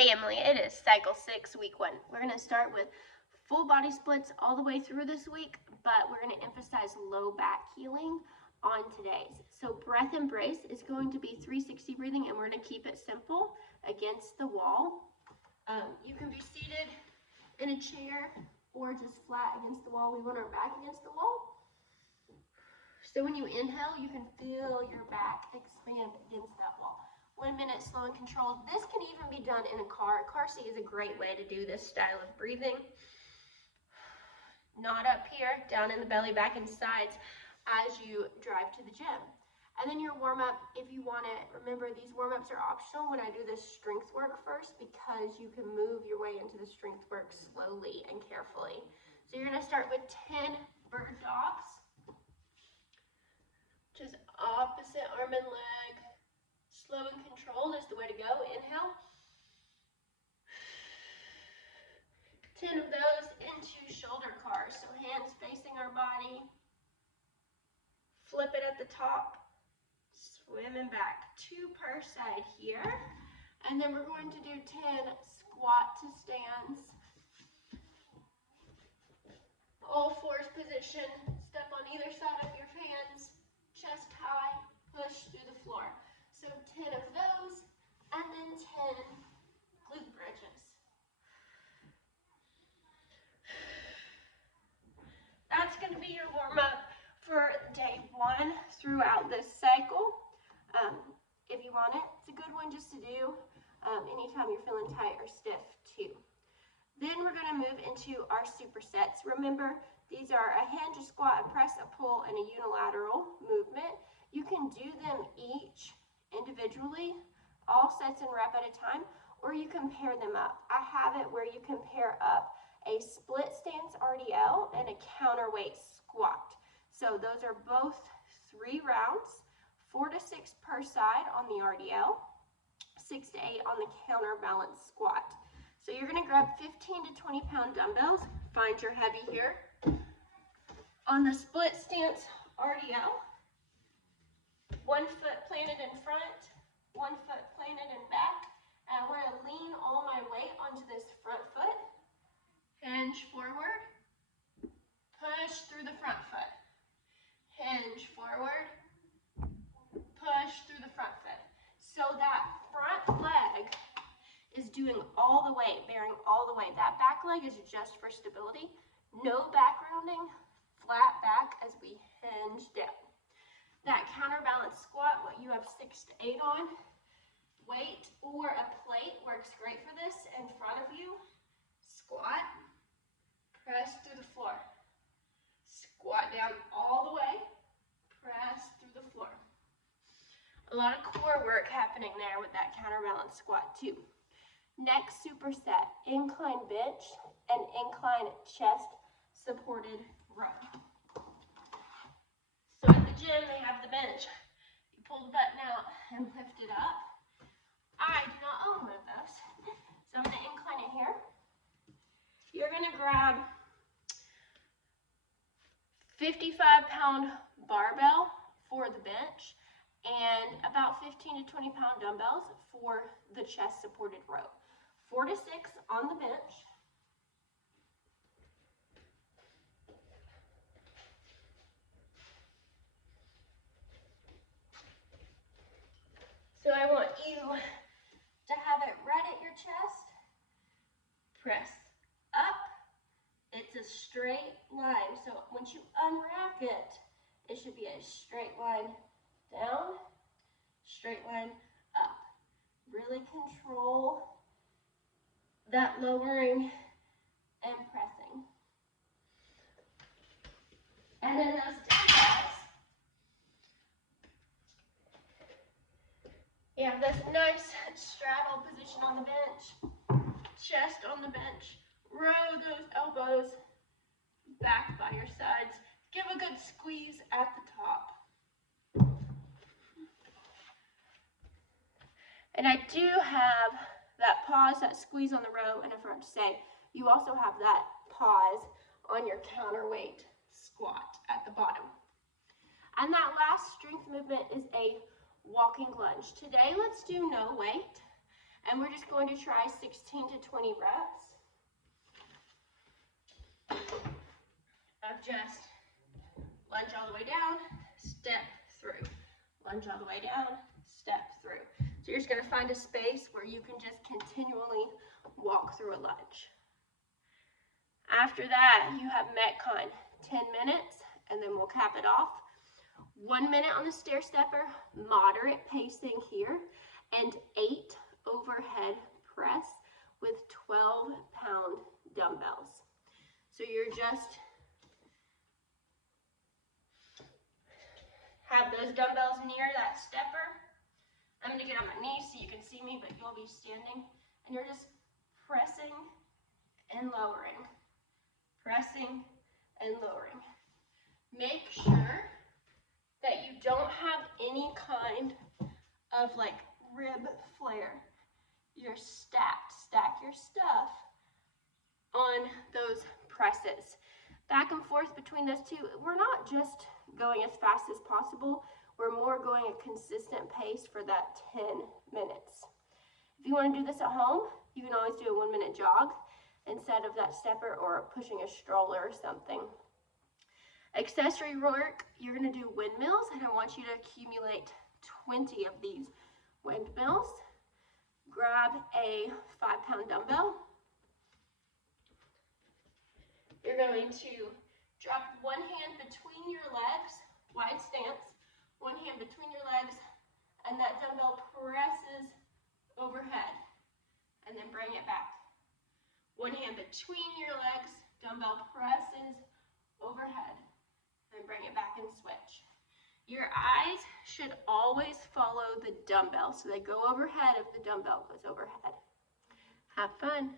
Hey Emily, it is cycle 6, week 1. We're going to start with full body splits all the way through this week, but we're going to emphasize low back healing on today's. So breath embrace is going to be 360 breathing, and we're going to keep it simple against the wall. You can be seated in a chair or just flat against the wall. We want our back against the wall. So when you inhale, you can feel your back expand against that wall. 1 minute, slow and controlled. This can even be done in a car. A car seat is a great way to do this style of breathing. Not up here, down in the belly, back and sides as you drive to the gym. And then your warm-up, if you want it, remember these warm-ups are optional when I do this strength work first, because you can move your way into the strength work slowly and carefully. So you're gonna start with 10 bird dogs. Just opposite arm and leg. Slow and controlled is the way to go. Inhale. 10 of those into shoulder cars. So hands facing our body. Flip it at the top. Swimming back. 2 per side here. And then we're going to do 10 squat to stands. All fours position. Step on either side of your hands. Chest high. Push through the floor. So 10 of those, and then 10 glute bridges. That's going to be your warm-up for day 1 throughout this cycle. If you want it, it's a good one just to do anytime you're feeling tight or stiff too. Then we're going to move into our supersets. Remember, these are a hinge, a squat, a press, a pull, and a unilateral movement. You can do them each individually, all sets and rep at a time, or you can pair them up. I have it where you can pair up a split stance RDL and a counterweight squat. So those are both 3 rounds, 4 to 6 per side on the RDL, 6 to 8 on the counterbalance squat. So you're going to grab 15 to 20 pound dumbbells, find your heavy here. On the split stance RDL, 1 foot planted in front, 1 foot planted in back. And I want to lean all my weight onto this front foot. Hinge forward. Push through the front foot. Hinge forward. Push through the front foot. So that front leg is doing all the weight, bearing all the weight. That back leg is just for stability. No back rounding, flat back as we hinge down. That counterbalance squat, what you have 6 to 8 on, weight or a plate works great for this. In front of you, squat, press through the floor. Squat down all the way, press through the floor. A lot of core work happening there with that counterbalance squat too. Next superset, incline bench and incline chest supported row. So at the gym, they have the bench. You pull the button out and lift it up. I do not own one of those. So I'm going to incline it here. You're going to grab 55-pound barbell for the bench and about 15 to 20 pound dumbbells for the chest supported row. 4 to 6 on the bench. So I want you to have it right at your chest. Press up. It's a straight line. So once you unwrap it, it should be a straight line down, straight line up. Really control that lowering and pressing. And then those dumbbells, you have this nice straddle position on the bench, chest on the bench. Row those elbows back by your sides. Give a good squeeze at the top. And I do have that pause, that squeeze on the row, and I forgot to say, you also have that pause on your counterweight squat at the bottom. And that last strength movement is a walking lunge. Today, let's do no weight. And we're just going to try 16 to 20 reps of just lunge all the way down, step through. Lunge all the way down, step through. So you're just going to find a space where you can just continually walk through a lunge. After that, you have Metcon, 10 minutes, and then we'll cap it off. 1 minute on the stair stepper, moderate pacing here, and 8 overhead press with 12-pound dumbbells. So you're just have those dumbbells near that stepper. I'm going to get on my knees so you can see me, but you'll be standing. And you're just pressing and lowering. Pressing and lowering. Make sure that you don't have any kind of like rib flare. You're stacked. Stack your stuff on those presses. Back and forth between those two. We're not just going as fast as possible. We're more going a consistent pace for that 10 minutes. If you want to do this at home, you can always do a 1 minute jog instead of that stepper or pushing a stroller or something. Accessory work, you're going to do windmills, and I want you to accumulate 20 of these windmills. Grab a 5-pound dumbbell. You're going to drop one hand between your legs, wide stance, one hand between your legs, and that dumbbell presses overhead, and then bring it back. One hand between your legs, dumbbell presses overhead, and bring it back and switch. Your eyes should always follow the dumbbell, so they go overhead if the dumbbell goes overhead. Have fun.